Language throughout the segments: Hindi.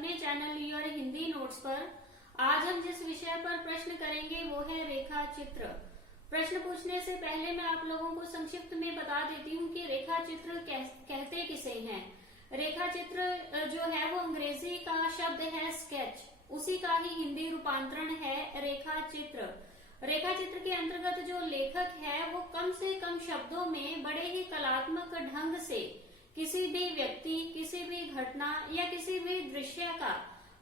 अपने चैनल योर हिंदी नोट्स पर। आज हम जिस विषय पर प्रश्न करेंगे वो है रेखा चित्र। प्रश्न पूछने से पहले मैं आप लोगों को संक्षिप्त में बता देती हूँ कि रेखा चित्र कहते किसे हैं। रेखा चित्र जो है वो अंग्रेजी का शब्द है स्केच, उसी का ही हिंदी रूपांतरण है रेखा चित्र। रेखा चित्र के अंतर्गत जो लेखक है वो कम से कम शब्दों में बड़े ही कलात्मक ढंग से किसी भी व्यक्ति, किसी भी घटना या किसी भी दृश्य का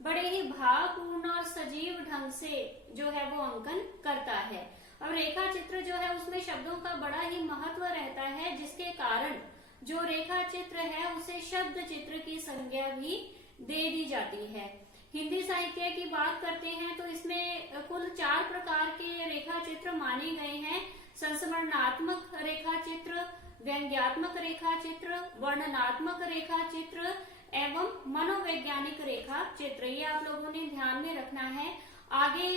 बड़े ही भावपूर्ण और सजीव ढंग से जो है वो अंकन करता है। और रेखा चित्र जो है उसमें शब्दों का बड़ा ही महत्व रहता है, जिसके कारण जो रेखा चित्र है उसे शब्द चित्र की संज्ञा भी दे दी जाती है। हिंदी साहित्य की बात करते हैं तो इसमें कुल 4 प्रकार के रेखा चित्र माने गए हैं। संस्मरणात्मक रेखा चित्र, व्यंग्यात्मक रेखा चित्र, वर्णनात्मक रेखा चित्र एवं मनोवैज्ञानिक रेखा चित्र। ये आप लोगों ने ध्यान में रखना है। आगे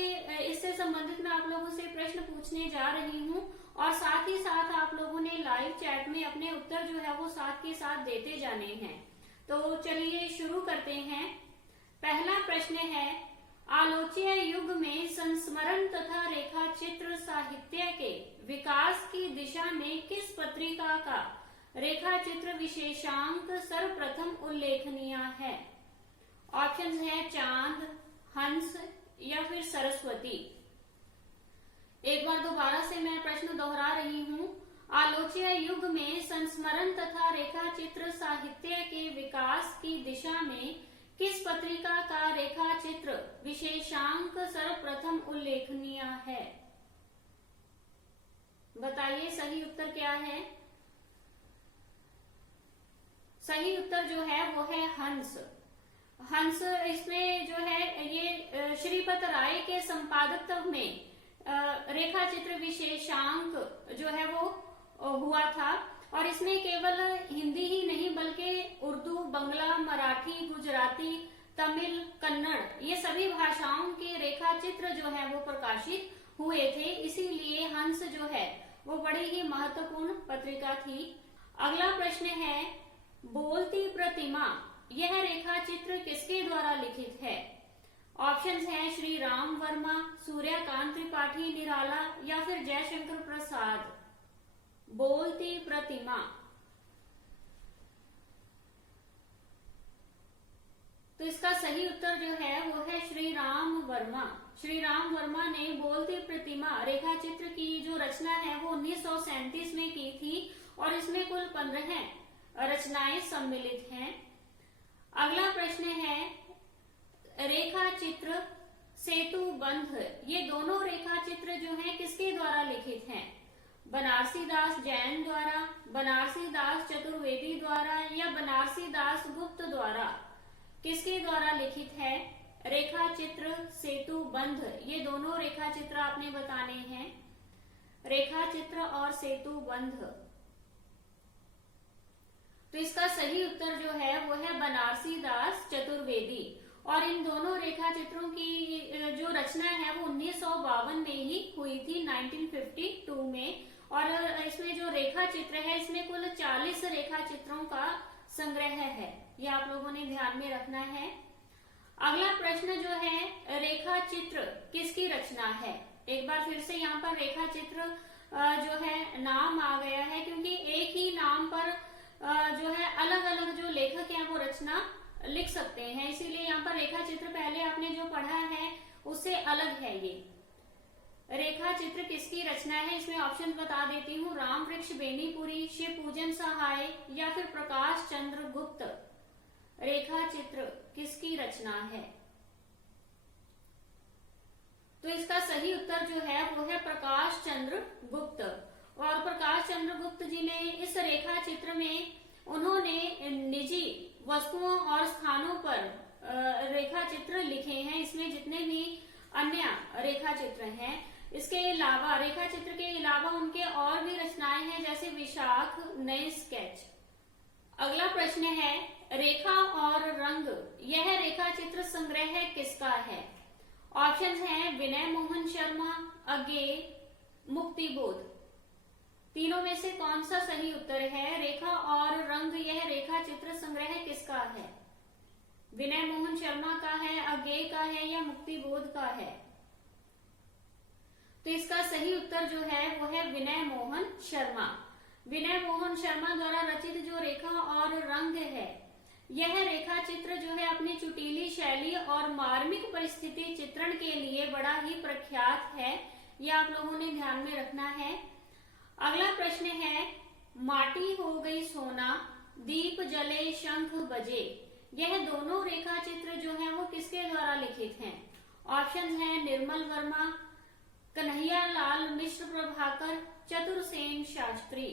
इससे संबंधित मैं आप लोगों से प्रश्न पूछने जा रही हूँ और साथ ही साथ आप लोगों ने लाइव चैट में अपने उत्तर जो है वो साथ के साथ देते जाने हैं। तो चलिए शुरू करते हैं। पहला प्रश्न है, आलोच्य युग में संस्मरण तथा रेखा चित्र साहित्य के विकास की दिशा में किस पत्रिका का रेखा चित्र विशेषांक सर्वप्रथम उल्लेखनीय है? ऑप्शन है चांद, हंस या फिर सरस्वती। एक बार दोबारा से मैं प्रश्न दोहरा रही हूँ। आलोच्य युग में संस्मरण तथा रेखा चित्र साहित्य के विकास की दिशा में किस पत्रिका का रेखा चित्र विशेषांक सर्वप्रथम उल्लेखनीय है? बताइए सही उत्तर क्या है। सही उत्तर जो है वो है हंस। हंस इसमें जो है ये श्रीपत राय के संपादकत्व में रेखा चित्र विशेषांक जो है वो हुआ था और इसमें केवल हिंदी ही नहीं बल्कि उर्दू, बंगला, मराठी, गुजराती, तमिल, कन्नड़ ये सभी भाषाओं के रेखा चित्र जो है वो प्रकाशित हुए थे। इसीलिए हंस जो है वो बड़ी ही महत्वपूर्ण पत्रिका थी। अगला प्रश्न है, बोलती प्रतिमा यह रेखा चित्र किसके द्वारा लिखित है? ऑप्शंस हैं श्री राम वर्मा, सूर्यकांत त्रिपाठी निराला या फिर जयशंकर प्रसाद। बोलती प्रतिमा, तो इसका सही उत्तर जो है वो है श्री राम वर्मा। श्री राम वर्मा ने बोलती प्रतिमा रेखा चित्र की जो रचना है वो 1937 में की थी और इसमें कुल 15 रचनाएं सम्मिलित हैं। अगला प्रश्न है, रेखा चित्र सेतु बंध ये दोनों रेखा चित्र जो हैं किसके द्वारा लिखित हैं? बनारसी दास जैन द्वारा, बनारसी दास चतुर्वेदी द्वारा या बनारसी दास गुप्त द्वारा? किसके द्वारा लिखित है रेखा चित्र सेतु बंध? ये दोनों रेखा चित्र आपने बताने हैं, रेखा चित्र और सेतु बंध। तो इसका सही उत्तर जो है वो है बनारसी दास चतुर्वेदी और इन दोनों रेखा चित्रों की जो रचना है वो 1952 में ही हुई थी, 1952 में। और इसमें जो रेखा चित्र है इसमें कुल 40 रेखा चित्रों का संग्रह है, ये आप लोगों ने ध्यान में रखना है। अगला प्रश्न जो है, रेखा चित्र किसकी रचना है? एक बार फिर से यहाँ पर रेखा चित्र जो है नाम आ गया है क्योंकि एक ही नाम पर जो है अलग अलग जो लेखक हैं वो रचना लिख सकते हैं, इसीलिए यहाँ पर रेखा चित्र पहले आपने जो पढ़ा है उससे अलग है। ये रेखा चित्र किसकी रचना है इसमें ऑप्शन बता देती हूँ, राम वृक्ष बेनीपुरी, शिव पूजन सहाय या फिर प्रकाश चंद्र गुप्त। रेखा चित्र किसकी रचना है? तो इसका सही उत्तर जो है वो है प्रकाश चंद्र गुप्त। और प्रकाश चंद्र गुप्त जी ने इस रेखा चित्र में उन्होंने निजी वस्तुओं और स्थानों पर रेखा चित्र लिखे हैं। इसमें जितने भी अन्य रेखा चित्र हैं, इसके अलावा रेखा चित्र के अलावा उनके और भी रचनाएं हैं जैसे विशाख, नए स्केच। अगला प्रश्न है, रेखा और रंग यह रेखा चित्र संग्रह किसका है? ऑप्शंस हैं विनय मोहन शर्मा, अगे, मुक्तिबोध। तीनों में से कौन सा सही उत्तर है? रेखा और रंग यह रेखा चित्र संग्रह किसका है? विनय मोहन शर्मा का है, अज्ञेय का है या मुक्तिबोध का है? तो इसका सही उत्तर जो है वो है विनय मोहन शर्मा। विनय मोहन शर्मा द्वारा रचित जो रेखा और रंग है, यह रेखा चित्र जो है अपनी चुटीली शैली और मार्मिक परिस्थिति चित्रण के लिए बड़ा ही प्रख्यात है। यह आप लोगों ने ध्यान में रखना है। अगला प्रश्न है, माटी हो गई सोना, दीप जले शंख बजे, यह दोनों रेखा चित्र जो है वो किसके द्वारा लिखित हैं? ऑप्शन है निर्मल वर्मा, कन्हैया लाल मिश्र प्रभाकर, चतुरसेन शास्त्री।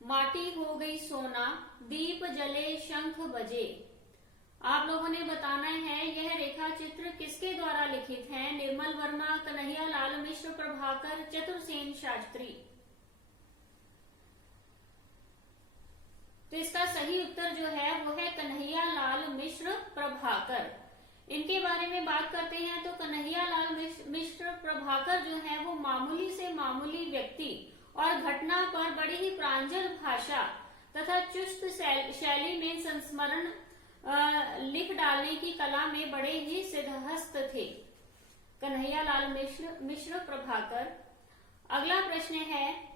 माटी हो गई सोना, दीप जले शंख बजे, आप लोगों ने बताना है यह रेखा चित्र किसके द्वारा लिखित है? निर्मल वर्मा, कन्हैया लाल मिश्र प्रभाकर, चतुरसेन शास्त्री। तो इसका सही उत्तर जो है वो है कन्हैया लाल मिश्र प्रभाकर। इनके बारे में बात करते हैं तो कन्हैया लाल मिश्र प्रभाकर जो है वो मामूली से मामूली व्यक्ति और घटना पर बड़ी ही प्रांजल भाषा तथा चुस्त शैली में संस्मरण लिख डालने की कला में बड़े ही सिद्धहस्त थे कन्हैया लाल मिश्र प्रभाकर। अगला प्रश्न है,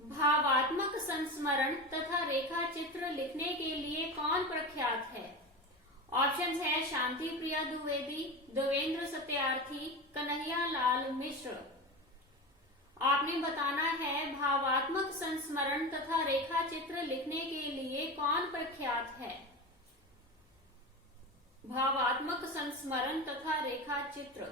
भावात्मक संस्मरण तथा रेखा चित्र लिखने के लिए कौन प्रख्यात है? ऑप्शन है शांति प्रिया द्विवेदी, देवेंद्र सत्यार्थी, कन्हैया लाल मिश्र। आपने बताना है भावात्मक संस्मरण तथा रेखा चित्र लिखने के लिए कौन प्रख्यात है? भावात्मक संस्मरण तथा रेखा चित्र,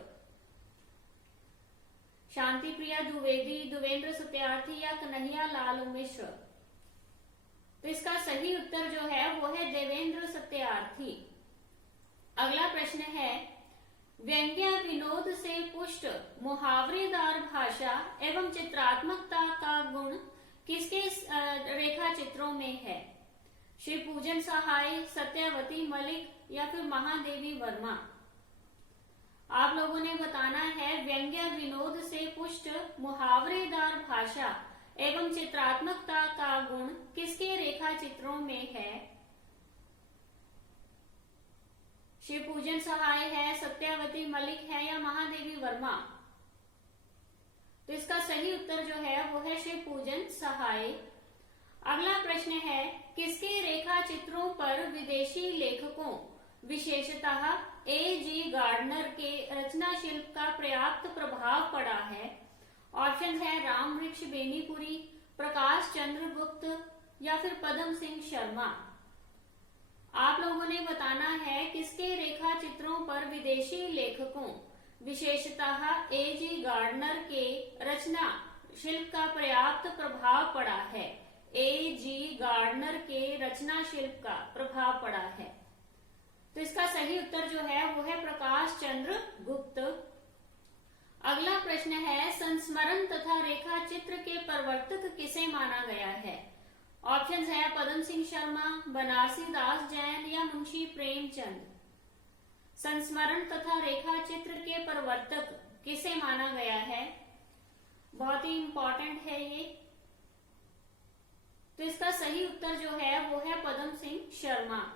शांति प्रिया द्विवेदी, देवेंद्र सत्यार्थी या कन्हैया लाल मिश्र। तो इसका सही उत्तर जो है वो है देवेंद्र सत्यार्थी। अगला प्रश्न है, व्यंग्य विनोद से पुष्ट मुहावरेदार भाषा एवं चित्रात्मकता का गुण किसके रेखा चित्रों में है? श्री पूजन सहाय, सत्यवती मलिक या फिर महादेवी वर्मा। आप लोगों ने बताना है व्यंग्य विनोद से पुष्ट मुहावरेदार भाषा एवं चित्रात्मकता का गुण किसके रेखा चित्रों में है? श्री पूजन सहाय है, सत्यवती मलिक है या महादेवी वर्मा। तो इसका सही उत्तर जो है वो है श्री पूजन सहाय। अगला प्रश्न है, किसके रेखा चित्रों पर विदेशी लेखकों विशेषतः A.G. गार्डनर के रचना शिल्प का पर्याप्त प्रभाव पड़ा है? ऑप्शन है राम वृक्ष बेनीपुरी, प्रकाश चंद्र गुप्त या फिर पदम सिंह शर्मा। आप लोगों ने बताना है किसके रेखा चित्रों पर विदेशी लेखकों विशेषतः A.G. गार्डनर के रचना शिल्प का पर्याप्त प्रभाव पड़ा है। A.G. गार्डनर के रचना शिल्प का प्रभाव पड़ा है। तो इसका सही उत्तर जो है वो है प्रकाश चंद्र गुप्त। अगला प्रश्न है, संस्मरण तथा रेखा चित्र के प्रवर्तक किसे माना गया है? ऑप्शन है पदम सिंह शर्मा, बनारसी दास जैन या मुंशी प्रेमचंद। संस्मरण तथा रेखा चित्र के प्रवर्तक किसे माना गया है? बहुत ही इंपॉर्टेंट है ये। तो इसका सही उत्तर जो है वो है पदम सिंह शर्मा।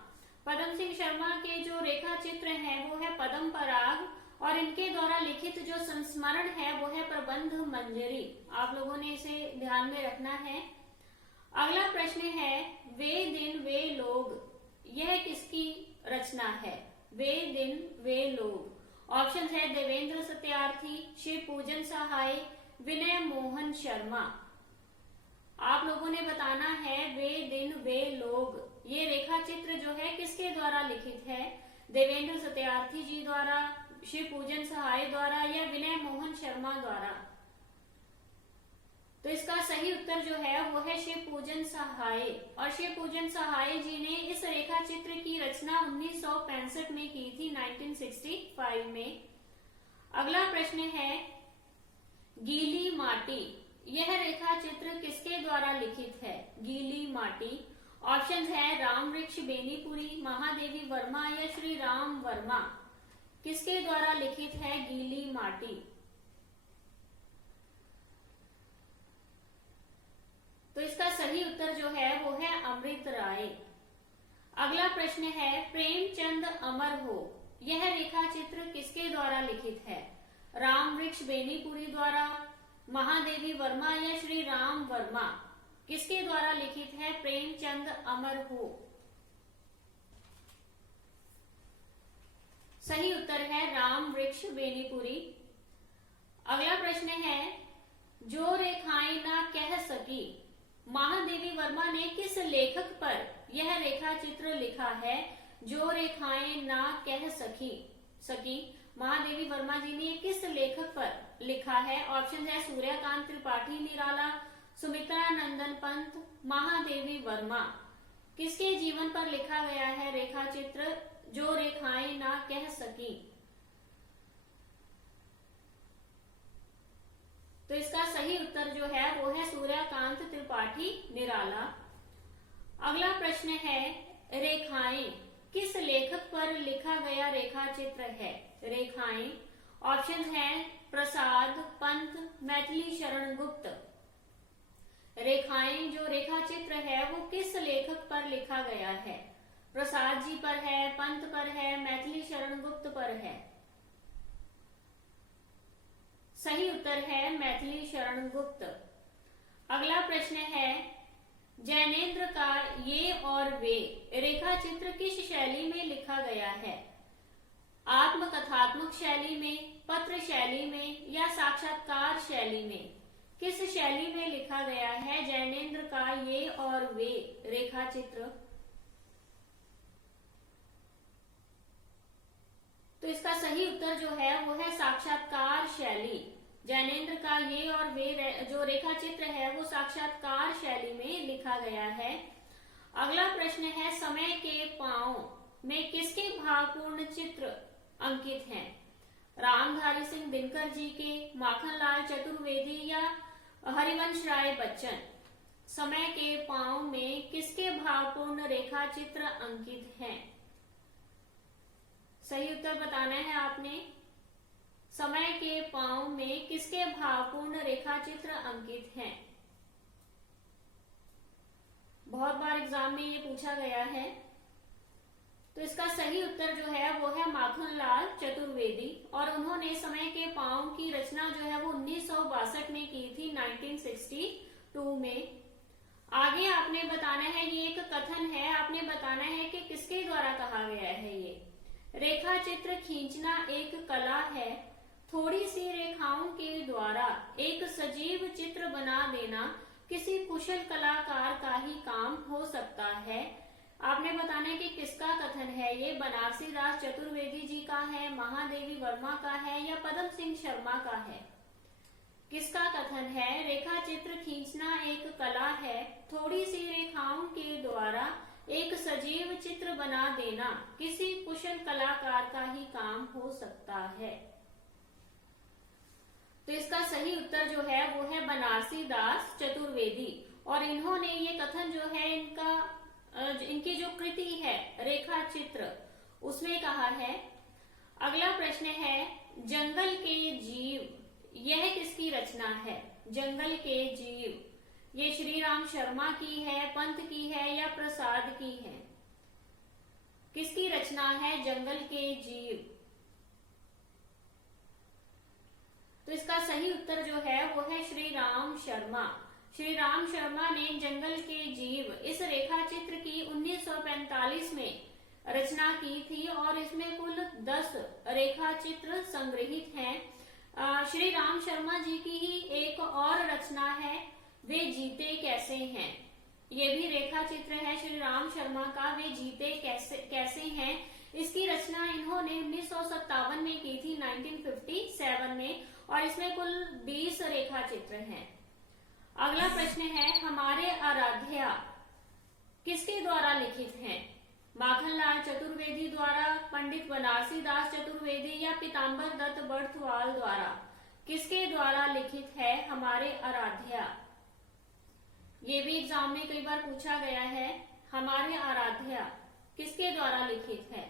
पदम सिंह शर्मा के जो रेखा चित्र हैं वो है पदम पराग और इनके द्वारा लिखित जो संस्मरण है वो है प्रबंध मंजरी। आप लोगों ने इसे ध्यान में रखना है। अगला प्रश्न है, वे दिन वे लोग, यह किसकी रचना है? वे दिन वे लोग। ऑप्शन है देवेंद्र सत्यार्थी, श्री पूजन सहाय, विनय मोहन शर्मा। आप लोगों ने बताना है वे दिन वे लोग, ये रेखा चित्र जो है किसके द्वारा लिखित है? देवेंद्र सत्यार्थी जी द्वारा, श्री पूजन सहाय द्वारा या विनय मोहन शर्मा द्वारा। तो इसका सही उत्तर जो है वो है श्री पूजन सहाय और श्री पूजन सहाय जी ने इस रेखा चित्र की रचना 1965 में की थी, 1965 में। अगला प्रश्न है, गीली माटी, यह रेखा चित्र किसके द्वारा लिखित है? गीली माटी। ऑप्शन है राम वृक्ष बेनीपुरी, महादेवी वर्मा या श्री राम वर्मा। किसके द्वारा लिखित है गीली माटी? तो इसका सही उत्तर जो है वो है अमृत राय। अगला प्रश्न है प्रेमचंद अमर हो, यह रेखा चित्र किसके द्वारा लिखित है? राम वृक्ष बेनीपुरी द्वारा, महादेवी वर्मा या श्री राम वर्मा? किसके द्वारा लिखित है प्रेमचंद अमर हो? सही उत्तर है राम वृक्ष बेनीपुरी। अगला प्रश्न है जो रेखाएं ना कह सकी, महादेवी वर्मा ने किस लेखक पर यह रेखा चित्र लिखा है? जो रेखाएं ना कह सकी महादेवी वर्मा जी ने किस लेखक पर लिखा है? ऑप्शन है सूर्यकांत त्रिपाठी निराला, सुमित्रा नंदन पंत, महादेवी वर्मा। किसके जीवन पर लिखा गया है रेखा चित्र जो रेखाएं ना कह सकी? तो इसका सही उत्तर जो है वो है सूर्यकांत त्रिपाठी निराला। अगला प्रश्न है रेखाएं किस लेखक पर लिखा गया रेखा चित्र है? रेखाएं ऑप्शन है प्रसाद, पंत, मैथिली शरण गुप्त। रेखाएं जो रेखा चित्र है वो किस लेखक पर लिखा गया है? प्रसाद जी पर है, पंत पर है, मैथिली शरण गुप्त पर है? सही उत्तर है मैथिली शरण गुप्त। अगला प्रश्न है जैनेन्द्र का ये और वे रेखा चित्र किस शैली में लिखा गया है? आत्मकथात्मक शैली में, पत्र शैली में या साक्षात्कार शैली में? किस शैली में लिखा गया है जैनेन्द्र का ये और वे रेखा चित्र? तो इसका सही उत्तर जो है वो है साक्षात्कार शैली। जैनेन्द्र का ये और वे जो रेखा चित्र है वो साक्षात्कार शैली में लिखा गया है। अगला प्रश्न है समय के पांव में किसके भावपूर्ण चित्र अंकित हैं? रामधारी सिंह दिनकर जी के, माखनलाल चतुर्वेदी या हरिवंश राय बच्चन? समय के पांव में किसके भावपूर्ण रेखा चित्र अंकित हैं? सही उत्तर बताना है आपने। समय के पांव में किसके भावपूर्ण रेखा चित्र अंकित हैं? बहुत बार एग्जाम में ये पूछा गया है। तो इसका सही उत्तर जो है वो है माखनलाल चतुर्वेदी, और उन्होंने समय के पांव की रचना जो है वो 1962 में की थी, 1962 में। आगे आपने बताना है, ये एक कथन है, आपने बताना है कि किसके द्वारा कहा गया है ये। रेखा चित्र खींचना एक कला है, थोड़ी सी रेखाओं के द्वारा एक सजीव चित्र बना देना किसी कुशल कलाकार का ही काम हो सकता है। आपने बताना है कि किसका कथन है ये, बनारसी दास चतुर्वेदी जी का है, महादेवी वर्मा का है या पदम सिंह शर्मा का है? किसका कथन है? रेखा चित्र खींचना एक कला है, थोड़ी सी रेखाओं के द्वारा एक सजीव चित्र बना देना किसी कुशल कलाकार का ही काम हो सकता है। तो इसका सही उत्तर जो है वो है बनारसी दास चतुर्वेदी, और इन्होंने ये कथन जो है इनकी जो कृति है रेखा चित्र उसमें कहा है। अगला प्रश्न है जंगल के जीव, यह किसकी रचना है? जंगल के जीव ये श्री राम शर्मा की है, पंत की है या प्रसाद की है? किसकी रचना है जंगल के जीव? तो इसका सही उत्तर जो है वो है श्री राम शर्मा। श्री राम शर्मा ने जंगल के जीव इस रेखा चित्र की 1945 में रचना की थी, और इसमें कुल 10 रेखा चित्र संग्रहित हैं। श्री राम शर्मा जी की ही एक और रचना है वे जीते कैसे हैं, ये भी रेखा चित्र है श्री राम शर्मा का, वे जीते कैसे हैं। इसकी रचना इन्होंने 1957 में की थी, 1957 में, और इसमें कुल 20 रेखा चित्र हैं। अगला प्रश्न है हमारे आराध्या किसके द्वारा लिखित हैं? माखनलाल चतुर्वेदी द्वारा, पंडित बनारसी दास चतुर्वेदी या पीताम्बर दत्त बर्थवाल द्वारा? किसके द्वारा लिखित है हमारे आराध्या? ये भी एग्जाम में कई बार पूछा गया है। हमारे आराध्या किसके द्वारा लिखित है?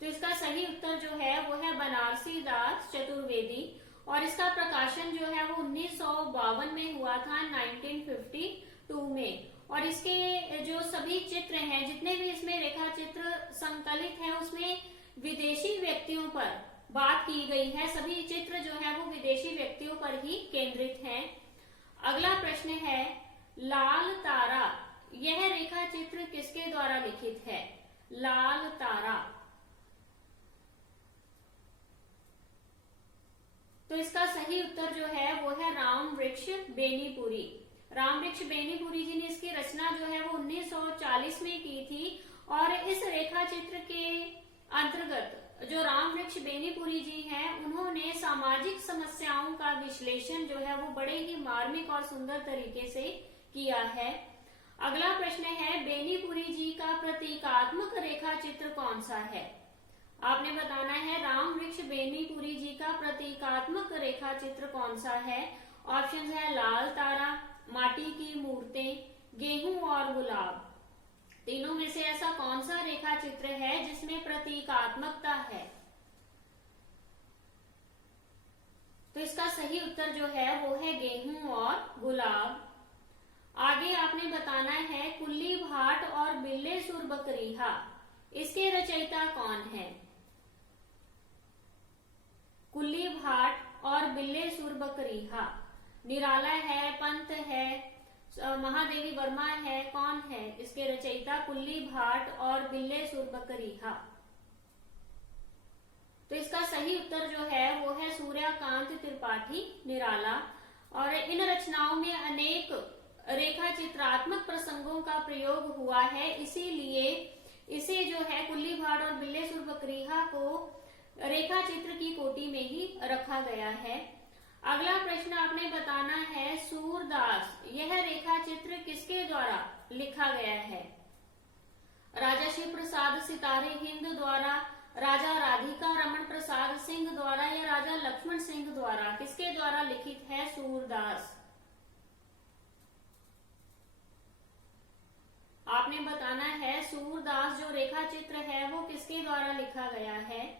तो इसका सही उत्तर जो है वो है बनारसी दास चतुर्वेदी, और इसका प्रकाशन जो है वो 1952 में हुआ था, 1952 में, और इसके जो सभी चित्र हैं, जितने भी इसमें रेखा चित्र संकलित हैं, उसमें विदेशी व्यक्तियों पर बात की गई है। सभी चित्र जो है वो विदेशी व्यक्तियों पर ही केंद्रित हैं। अगला प्रश्न है, लाल तारा, यह रेखा चित्र किसके द्वारा लिखित है? लाल तारा। तो इसका सही उत्तर जो है वो है रामवृक्ष बेनीपुरी। रामवृक्ष बेनीपुरी जी ने इसकी रचना जो है वो 1940 में की थी। और इस रेखा चित्र के अंतर्गत जो रामवृक्ष बेनीपुरी जी हैं, उन्होंने सामाजिक समस्याओं का विश्लेषण जो है वो बड़े ही मार्मिक और सुंदर तरीके से किया है। अगला प्रश्न है, बेनीपुरी जी का प्रतीकात्मक रेखा चित्र कौन सा है? आपने बताना है रामवृक्ष बेनीपुरी जी का प्रतीकात्मक रेखा चित्र कौन सा है। ऑप्शन है लाल तारा, माटी की मूर्तें, गेहूं और गुलाब। तीनों में से ऐसा कौन सा रेखा चित्र है जिसमें प्रतीकात्मकता है? तो इसका सही उत्तर जो है वो है गेहूं और गुलाब। आगे आपने बताना है, कुल्ली भाट और बिल्ले सुर बकरीहा, इसके रचयिता कौन है? कुल्ली भाट और बिल्ले सुर बकरीहा, निराला है, पंत है, महादेवी वर्मा है, कौन है इसके रचयिता? कुल्ली भाट और बिल्ले सुर बकरीहा। तो इसका सही उत्तर जो है वो है सूर्यकांत त्रिपाठी निराला। और इन रचनाओं में अनेक रेखा चित्रात्मक प्रसंगों का प्रयोग हुआ है, इसीलिए इसे जो है कुल्ली भाट और बिल्ले सुर बकरीहा को रेखा चित्र की कोटि में ही रखा गया है। अगला प्रश्न आपने बताना है, सूरदास, यह रेखा चित्र किसके द्वारा लिखा गया है? राजा शिव प्रसाद सितारे हिंद द्वारा, राजा राधिका रमन प्रसाद सिंह द्वारा या राजा लक्ष्मण सिंह द्वारा? किसके द्वारा लिखित है सूरदास? आपने बताना है, सूरदास जो रेखा चित्र है वो किसके द्वारा लिखा गया है?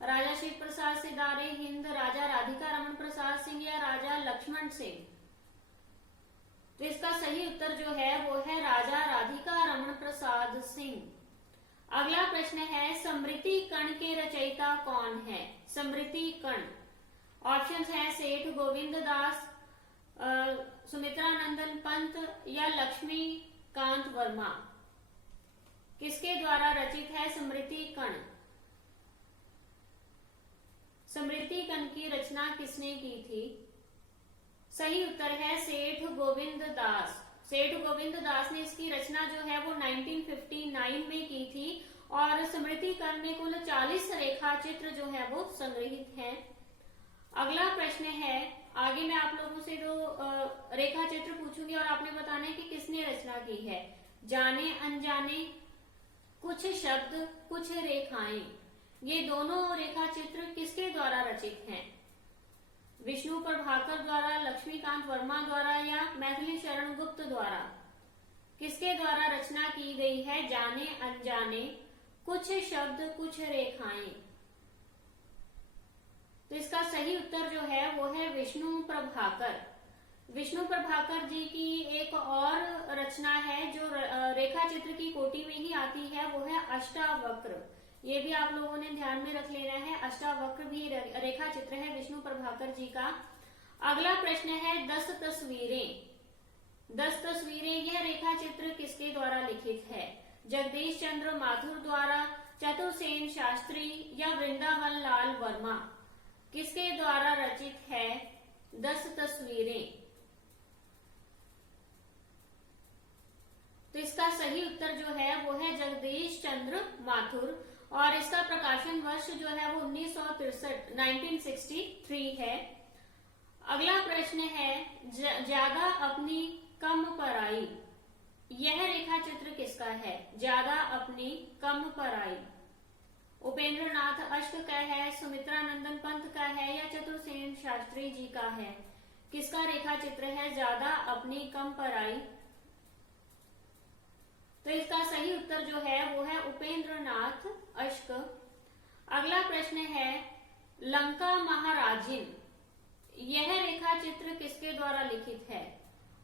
राजा शिव प्रसाद सितारे हिंद, राजा राधिका रमन प्रसाद सिंह या राजा लक्ष्मण सिंह? तो इसका सही उत्तर जो है वो है राजा राधिका रमन प्रसाद सिंह। अगला प्रश्न है, समृति कण के रचयिता कौन है? समृति कण। ऑप्शंस हैं सेठ गोविंद दास, सुमित्रा नंदन पंत या लक्ष्मीकांत वर्मा। किसके द्वारा रचित है समृति कण? समृति कण की रचना किसने की थी? सही उत्तर है सेठ गोविंद दास। सेठ गोविंद दास ने इसकी रचना जो है वो 1959 में की थी। और समृति कण में कुल 40 रेखा चित्र जो है वो संग्रहित हैं। अगला प्रश्न है, आगे मैं आप लोगों से दो रेखा चित्र पूछूंगी और आपने बताना है कि किसने रचना की है। जाने अनजाने, कुछ शब्द कुछ रेखाएं, ये दोनों रेखा चित्र किसके द्वारा रचित हैं? विष्णु प्रभाकर द्वारा, लक्ष्मीकांत वर्मा द्वारा या मैथिली शरण गुप्त द्वारा? किसके द्वारा रचना की गई है जाने अनजाने, कुछ शब्द कुछ रेखाएं? तो इसका सही उत्तर जो है वो है विष्णु प्रभाकर। विष्णु प्रभाकर जी की एक और रचना है जो रेखा चित्र की कोटि में ही आती है, वो है अष्टावक्र। ये भी आप लोगों ने ध्यान में रख लेना है, अष्टावक्र भी रेखा चित्र है विष्णु प्रभाकर जी का। अगला प्रश्न है 10 तस्वीरें। 10 तस्वीरें, यह रेखा चित्र किसके द्वारा लिखित है? जगदीश चंद्र माथुर द्वारा, चतुर्सेन शास्त्री या वृंदावन लाल वर्मा? किसके द्वारा रचित है 10 तस्वीरें? तो इसका सही उत्तर जो है वो है जगदीश चंद्र माथुर। और इसका प्रकाशन वर्ष जो है वो 1963 है। अगला प्रश्न है, ज्यादा अपनी कम पराई, यह रेखा चित्र किसका है? ज्यादा अपनी कम पराई उपेंद्र नाथ अश्क का है, सुमित्रा नंदन पंत का है या चतुर्सेन शास्त्री जी का है? किसका रेखा चित्र है ज्यादा अपनी कम पराई? तो इसका सही उत्तर जो है वो है उपेंद्र नाथ अश्क। अगला प्रश्न है, लंका महाराजिन, यह रेखा चित्र किसके द्वारा लिखित है?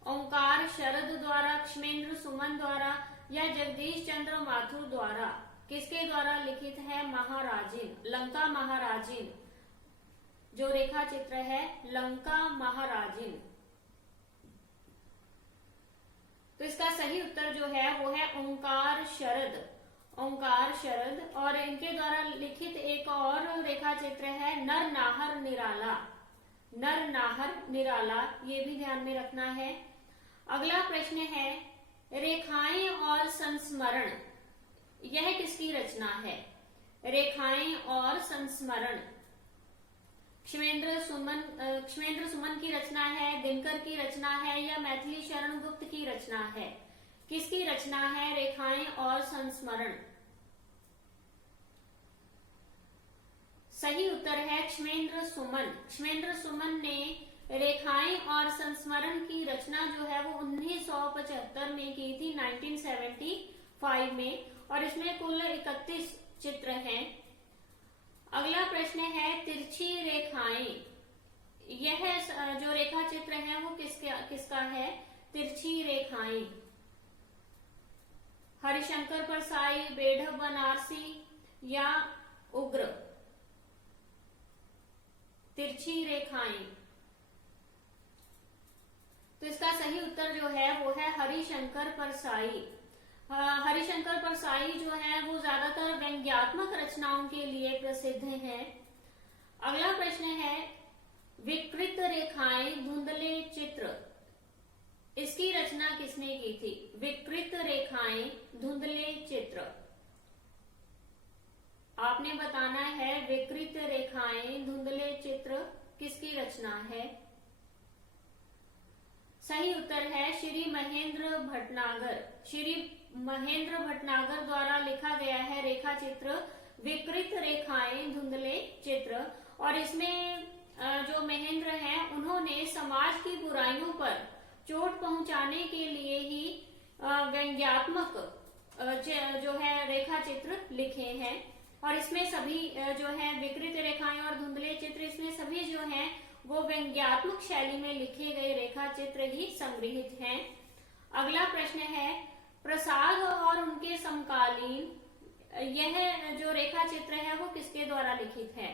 ओंकार शरद द्वारा, क्षमेंद्र सुमन द्वारा या जगदीश चंद्र माथुर द्वारा? किसके द्वारा लिखित है? महाराजिन, लंका महाराजिन। जो रेखा चित्र है लंका महाराजिन। तो इसका सही उत्तर जो है वो है ओंकार शरद, ओंकार शरद। और इनके द्वारा लिखित एक और रेखा चित्र है नर नाहर निराला, नर नाहर निराला, ये भी ध्यान में रखना है। अगला प्रश्न है रेखाएं और संस्मरण, यह किसकी रचना है? रेखाएं और संस्मरण क्षमेंद्र सुमन की रचना है, दिनकर की रचना है या मैथिली शरण गुप्त की रचना है? किसकी रचना है रेखाएं और संस्मरण? सही उत्तर है क्षमेंद्र सुमन। क्षमेंद्र सुमन ने रेखाएं और संस्मरण की रचना जो है वो 1975 में की थी, 1975 में, और इसमें कुल 31 चित्र हैं। अगला प्रश्न है तिरछी रेखाएं, यह जो रेखा चित्र है वो किसका है? तिरछी रेखाएं हरिशंकर परसाई, बेढ़व बनारसी या उग्र? तिरछी रेखाएं, तो इसका सही उत्तर जो है वो है हरिशंकर परसाई। हरिशंकर परसाई जो है वो ज्यादातर व्यंग्यात्मक रचनाओं के लिए प्रसिद्ध हैं। अगला प्रश्न है विकृत रेखाएं धुंधले चित्र, इसकी रचना किसने की थी? विकृत रेखाएं धुंधले चित्र, आपने बताना है विकृत रेखाएं धुंधले चित्र किसकी रचना है? सही उत्तर है श्री महेंद्र भटनागर। श्री महेंद्र भटनागर द्वारा लिखा गया है रेखा चित्र विकृत रेखाएं धुंधले चित्र। और इसमें जो महेंद्र हैं उन्होंने समाज की बुराइयों पर चोट पहुंचाने के लिए ही व्यंग्यात्मक जो है रेखा चित्र लिखे हैं। और इसमें सभी जो है विकृत रेखाएं और धुंधले चित्र, इसमें सभी जो हैं वो व्यंग्यात्मक शैली में लिखे गए रेखा चित्र ही संग्रहित हैं। अगला प्रश्न है प्रसाद और उनके समकालीन, यह जो रेखा चित्र है वो किसके द्वारा लिखित है?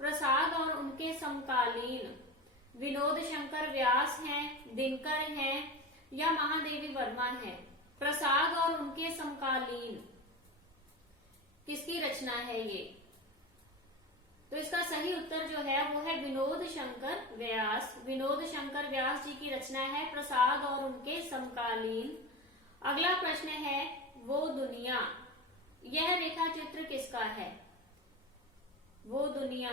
प्रसाद और उनके समकालीन विनोद शंकर व्यास हैं, दिनकर हैं या महादेवी वर्मा हैं? प्रसाद और उनके समकालीन किसकी रचना है ये? तो इसका सही उत्तर जो है वो है विनोद शंकर व्यास। विनोद शंकर व्यास जी की रचना है प्रसाद और उनके समकालीन। अगला प्रश्न है वो दुनिया, यह रेखा चित्र किसका है? वो दुनिया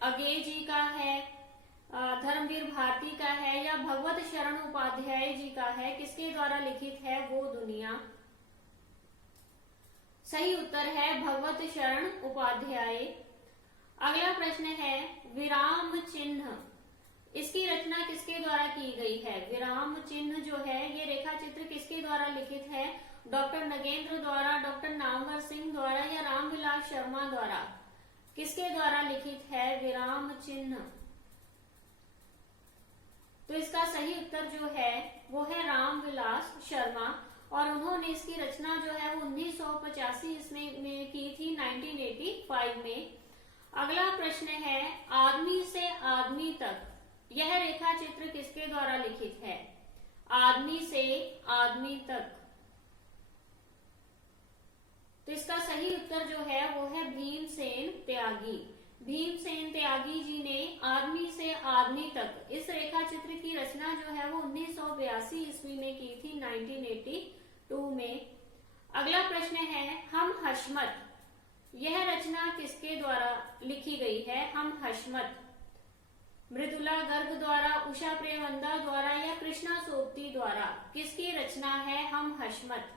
अगे जी का है, धर्मवीर भारती का है या भगवत शरण उपाध्याय जी का है? किसके द्वारा लिखित है वो दुनिया? सही उत्तर है भगवत शरण उपाध्याय। अगला प्रश्न है विराम चिन्ह, इसकी रचना किसके द्वारा की गई है? विराम चिन्ह जो है ये रेखा चित्र किसके द्वारा लिखित है? डॉक्टर नगेंद्र द्वारा, डॉक्टर नामवर सिंह द्वारा या रामविलास शर्मा द्वारा? किसके द्वारा लिखित है विराम चिन्ह? तो इसका सही उत्तर जो है वो है रामविलास शर्मा। और उन्होंने इसकी रचना जो है वो 1985 इसमें की थी, 1985 में। अगला प्रश्न है आदमी से आदमी तक, यह रेखा चित्र किसके द्वारा लिखित है? आदमी से आदमी तक, तो इसका सही उत्तर जो है वो है भीमसेन त्यागी। भीमसेन त्यागी जी ने आदमी से आदमी तक इस रेखा चित्र की रचना जो है वो 1982 ईस्वी में की थी, 1982 में। अगला प्रश्न है हम हशमत, यह रचना किसके द्वारा लिखी गई है? हम हशमत मृदुला गर्ग द्वारा, उषा प्रेमवंदा द्वारा या कृष्णा सोबती द्वारा? किसकी रचना है हम हशमत?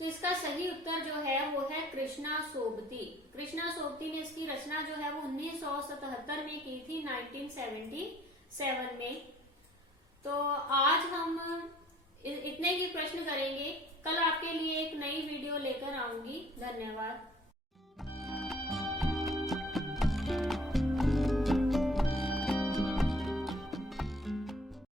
तो इसका सही उत्तर जो है वो है कृष्णा सोबती। कृष्णा सोबती ने इसकी रचना जो है वो 1977 में की थी, 1977 में। तो आज हम इतने ही प्रश्न करेंगे, कल आपके लिए एक नई वीडियो लेकर आऊंगी। धन्यवाद।